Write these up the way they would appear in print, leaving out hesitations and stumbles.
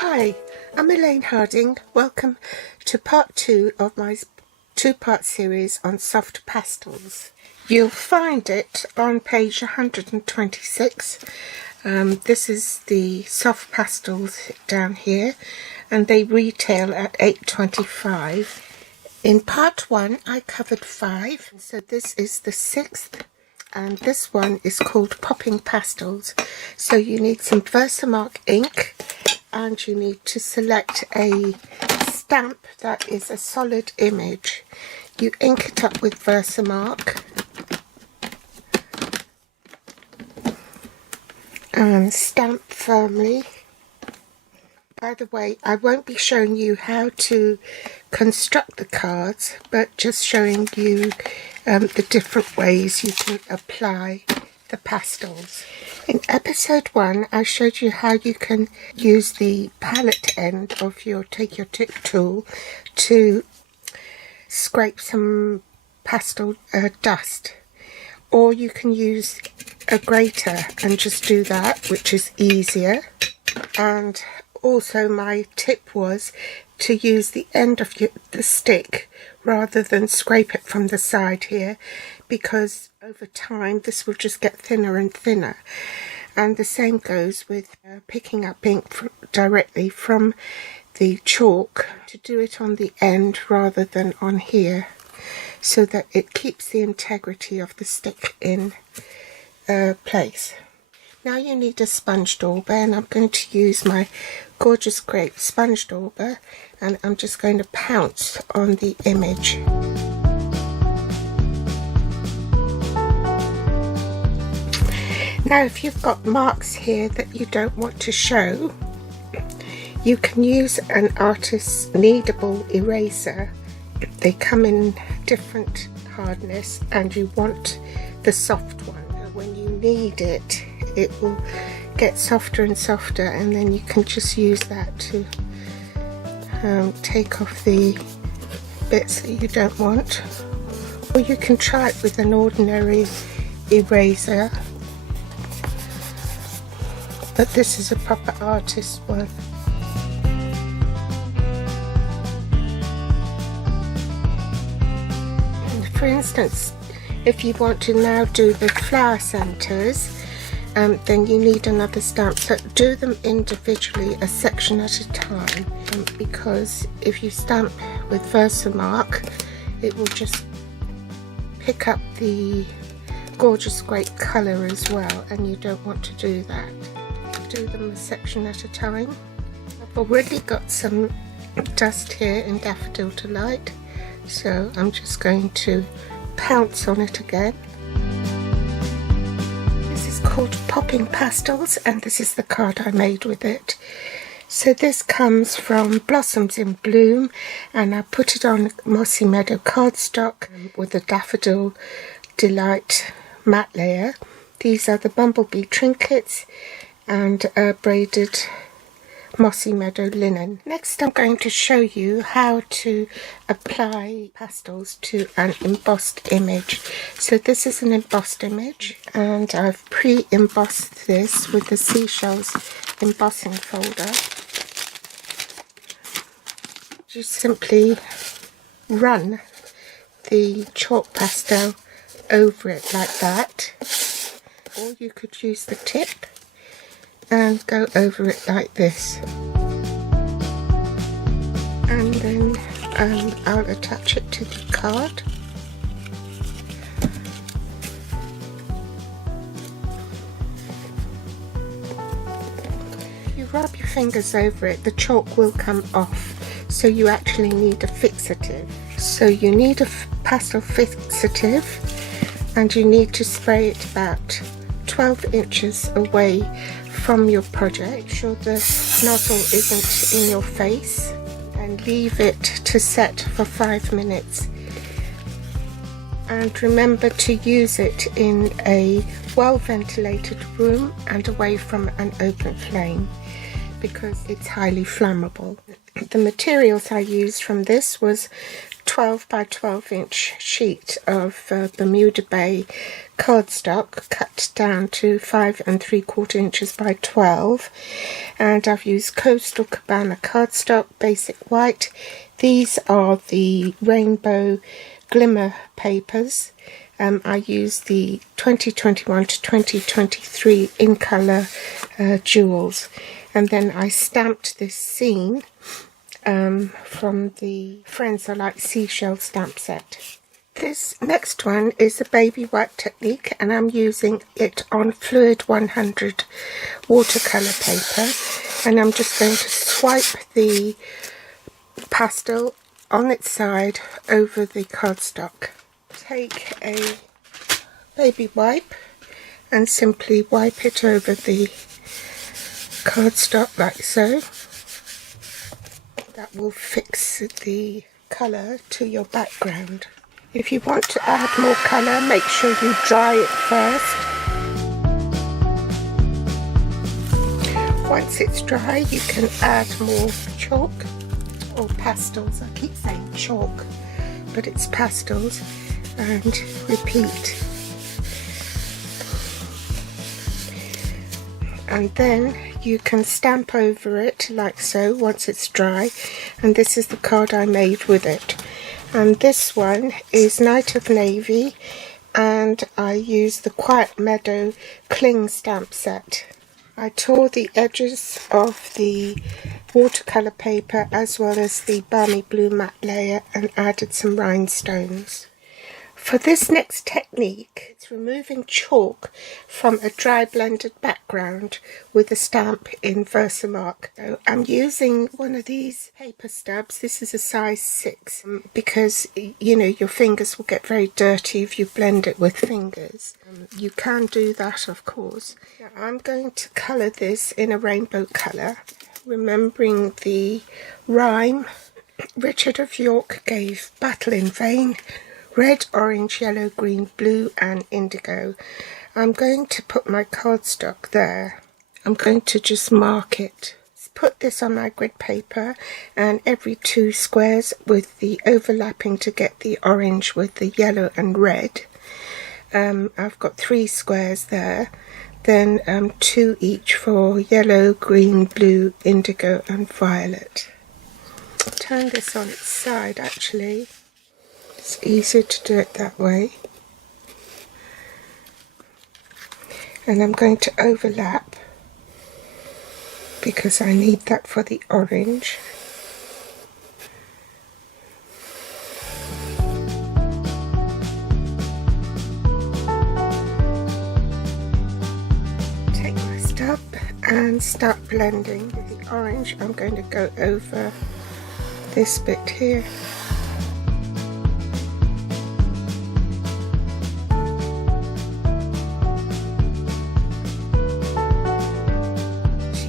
Hi, I'm Elaine Harding. Welcome to part 2 of my two-part series on soft pastels. You'll find it on page 126. This is the soft pastels down here, and they retail at $8.25. In part 1 I covered 5, so this is the 6th, and this one is called Popping Pastels. So you need some Versamark ink, and you need to select a stamp that is a solid image. You ink it up with Versamark and stamp firmly. By the way, I won't be showing you how to construct the cards, but just showing you the different ways you can apply the pastels. In episode 1, I showed you how you can use the palette end of your Take Your Tip tool to scrape some pastel dust, or you can use a grater and just do that, which is easier. And also my tip was to use the end of the stick rather than scrape it from the side here, because over time this will just get thinner and thinner. And the same goes with picking up ink directly from the chalk, to do it on the end rather than on here, so that it keeps the integrity of the stick in place. Now you need a sponge dauber, and I'm going to use my Gorgeous Grape sponge dauber, and I'm just going to pounce on the image. Now if you've got marks here that you don't want to show, you can use an artist's kneadable eraser. They come in different hardness, and you want the soft one. When you knead it, it will get softer and softer, and then you can just use that to take off the bits that you don't want. Or you can try it with an ordinary eraser, but this is a proper artist one. And for instance, if you want to now do the flower centers, then you need another stamp. So do them individually, a section at a time, because if you stamp with Versamark, it will just pick up the Gorgeous Grape colour as well, and you don't want to do that. Do them a section at a time. I've already got some dust here in Daffodil Delight, so I'm just going to pounce on it again. This is called Popping Pastels, and this is the card I made with it. So this comes from Blossoms in Bloom, and I put it on Mossy Meadow cardstock with a Daffodil Delight matte layer. These are the bumblebee trinkets and braided Mossy Meadow linen. Next I'm going to show you how to apply pastels to an embossed image. So this is an embossed image, and I've pre-embossed this with the Seashells embossing folder. Just simply run the chalk pastel over it like that, or you could use the tip and go over it like this, and then I'll attach it to the card. If you rub your fingers over it, the chalk will come off, so you actually need a fixative. So you need a pastel fixative, and you need to spray it about 12 inches away from your project. Make sure the nozzle isn't in your face, and leave it to set for 5 minutes. And remember to use it in a well ventilated room and away from an open flame. because it's highly flammable. The materials I used from this was 12 by 12 inch sheet of Bermuda Bay cardstock cut down to 5 3/4 inches by 12, and I've used Coastal Cabana cardstock basic white. These are the rainbow glimmer papers. I used the 2021 to 2023 in colour jewels, and then I stamped this scene from the Friends Are Like Seashell stamp set. This next one is a baby white technique, and I'm using it on Fluid 100 watercolour paper, and I'm just going to swipe the pastel on its side over the cardstock. Take a baby wipe and simply wipe it over the cardstock like so. That will fix the colour to your background. If you want to add more colour, make sure you dry it first. Once it's dry, you can add more chalk or pastels. I keep saying chalk, but it's pastels, and repeat. And then you can stamp over it like so once it's dry, and this is the card I made with it. And this one is Night of Navy, and I used the Quiet Meadow Cling stamp set. I tore the edges of the watercolour paper as well as the balmy blue matte layer and added some rhinestones. For this next technique, it's removing chalk from a dry blended background with a stamp in Versamark. So I'm using one of these paper stubs. This is a size 6 because, you know, your fingers will get very dirty if you blend it with fingers. You can do that, of course. Now, I'm going to colour this in a rainbow colour, remembering the rhyme. Richard of York gave battle in vain. Red, orange, yellow, green, blue and indigo. I'm going to put my cardstock there. I'm going to just mark it. Put this on my grid paper, and every 2 squares with the overlapping to get the orange with the yellow and red. I've got 3 squares there. Then 2 each for yellow, green, blue, indigo and violet. I'll turn this on its side actually. It's easier to do it that way. And I'm going to overlap because I need that for the orange. Take my stub and start blending. With the orange, I'm going to go over this bit here.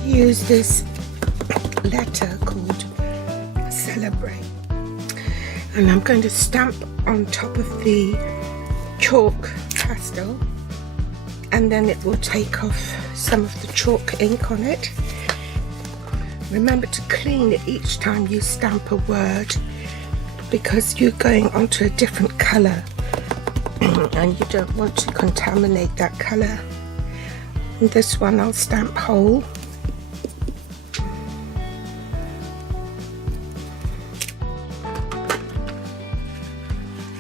Use this letter called Celebrate, and I'm going to stamp on top of the chalk pastel, and then it will take off some of the chalk ink on it. Remember to clean it each time you stamp a word, because you're going onto a different colour and you don't want to contaminate that colour. And this one I'll stamp whole.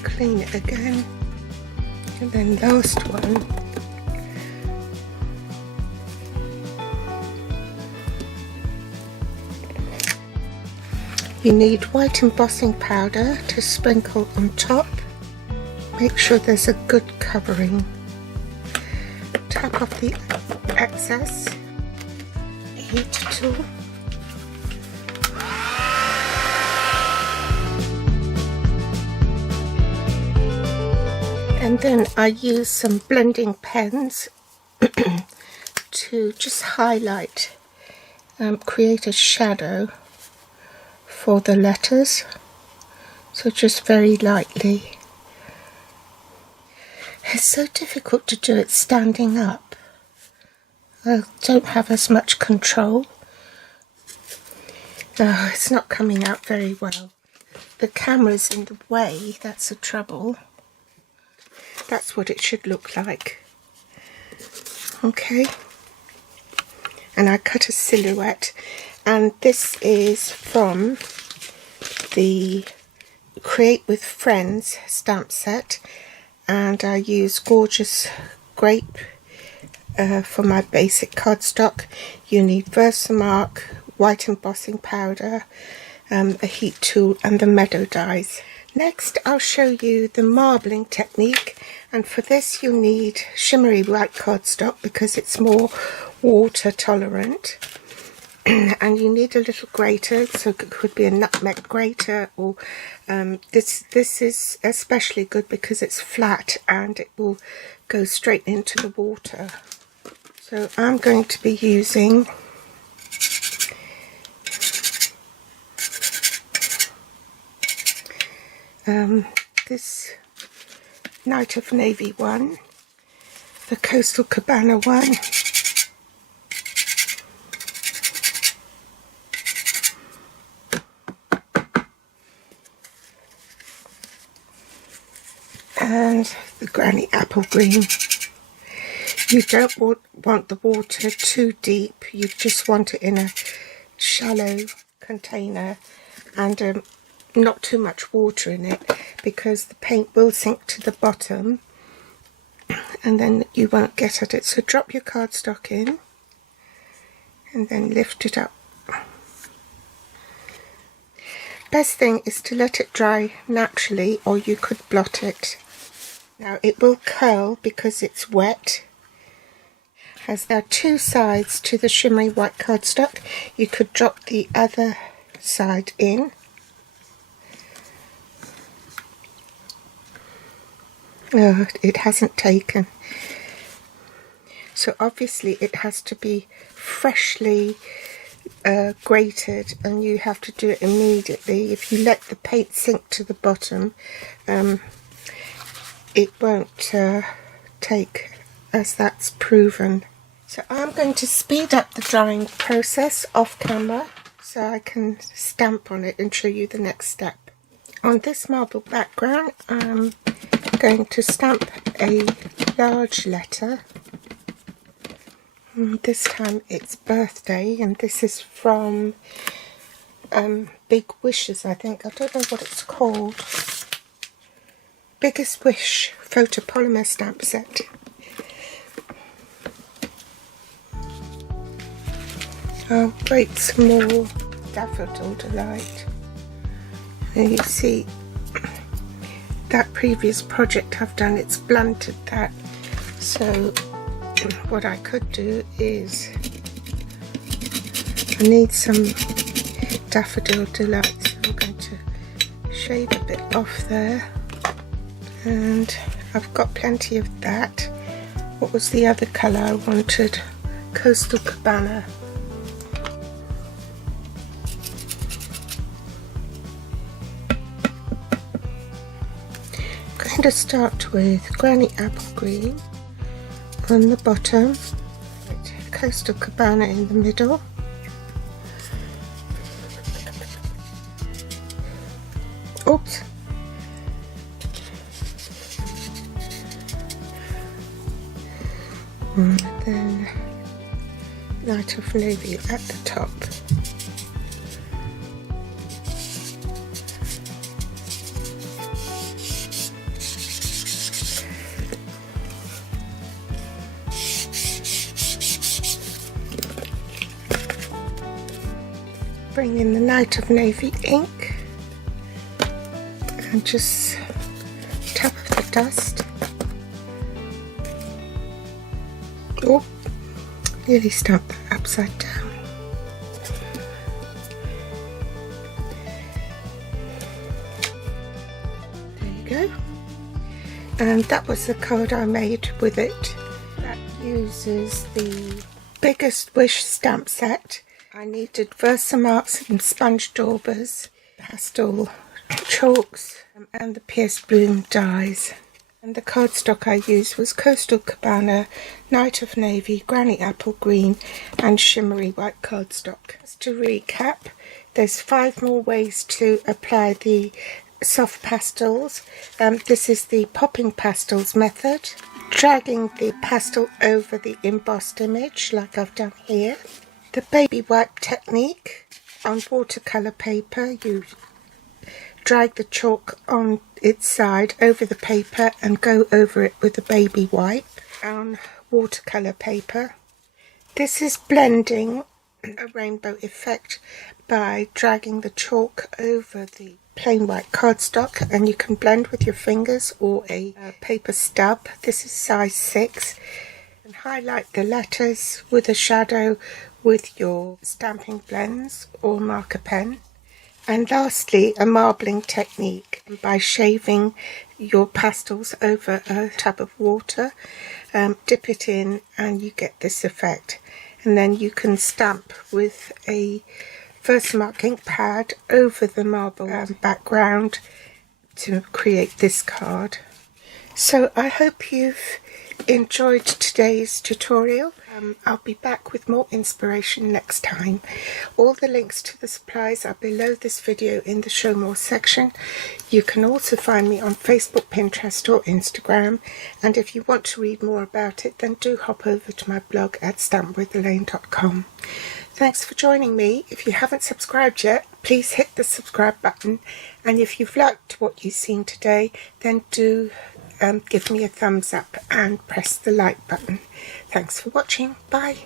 Clean it again, and then last one. You need white embossing powder to sprinkle on top. Make sure there's a good covering. Tap off the excess. Heat tool. And then I use some blending pens to just highlight, create a shadow for the letters. So just very lightly. It's so difficult to do it standing up. I don't have as much control. Oh, it's not coming out very well. The camera's in the way, that's the trouble. That's what it should look like. Okay. And I cut a silhouette, and this is from the Create with Friends stamp set, and I use Gorgeous Grape for my basic cardstock. You need Versamark, white embossing powder, a heat tool, and the meadow dies. Next I'll show you the marbling technique, and for this you need shimmery white cardstock because it's more water tolerant. And you need a little grater, so it could be a nutmeg grater, or this is especially good because it's flat and it will go straight into the water. So I'm going to be using this Night of Navy one, the Coastal Cabana one, and the Granny Apple Green. You don't want the water too deep, you just want it in a shallow container, and not too much water in it because the paint will sink to the bottom and then you won't get at it. So drop your cardstock in and then lift it up. Best thing is to let it dry naturally, or you could blot it. Now it will curl because it's wet. As there are two sides to the shimmery white cardstock, you could drop the other side in. Oh, it hasn't taken. So obviously it has to be freshly grated, and you have to do it immediately. If you let the paint sink to the bottom, it won't take, as that's proven. So I'm going to speed up the drying process off camera so I can stamp on it and show you the next step. On this marble background, I'm going to stamp a large letter. This time it's birthday, and this is from Big Wishes, I think. I don't know what it's called. Biggest Wish photopolymer stamp set. I'll break some more Daffodil Delight. And you see that previous project I've done, it's blunted that. So what I could do is, I need some Daffodil Delight, so I'm going to shade a bit off there, and I've got plenty of that. What was the other colour I wanted? Coastal Cabana. I'm going to start with Granny Apple Green on the bottom, Coastal Cabana in the middle, oops, and then Night of Navy at the top. Bring in the Night of Navy ink and just tap off the dust. Oh, nearly stamped that upside down. There you go. And that was the card I made with it. That uses the Biggest Wish stamp set. I needed Versamarks and sponge daubers, pastel chalks, and the pierced bloom dies. And the cardstock I used was Coastal Cabana, Night of Navy, Granny Apple Green, and shimmery white cardstock. Just to recap, There's 5 more ways to apply the soft pastels. This is the popping pastels method. Dragging the pastel over the embossed image like I've done here. The baby wipe technique. On watercolour paper, you drag the chalk on its side over the paper and go over it with a baby wipe on watercolour paper. This is blending a rainbow effect by dragging the chalk over the plain white cardstock, and you can blend with your fingers or a paper stub. This is size 6. And highlight the letters with a shadow with your stamping blends or marker pen. And lastly, a marbling technique by shaving your pastels over a tub of water. Dip it in and you get this effect. And then you can stamp with a Versamark ink pad over the marble background to create this card. So I hope you've enjoyed today's tutorial. I'll be back with more inspiration next time. All the links to the supplies are below this video in the Show More section. You can also find me on Facebook, Pinterest or Instagram, and if you want to read more about it, then do hop over to my blog at stampwithelaine.com. Thanks for joining me. If you haven't subscribed yet, please hit the subscribe button, and if you've liked what you've seen today, then do give me a thumbs up and press the like button. Thanks for watching. Bye.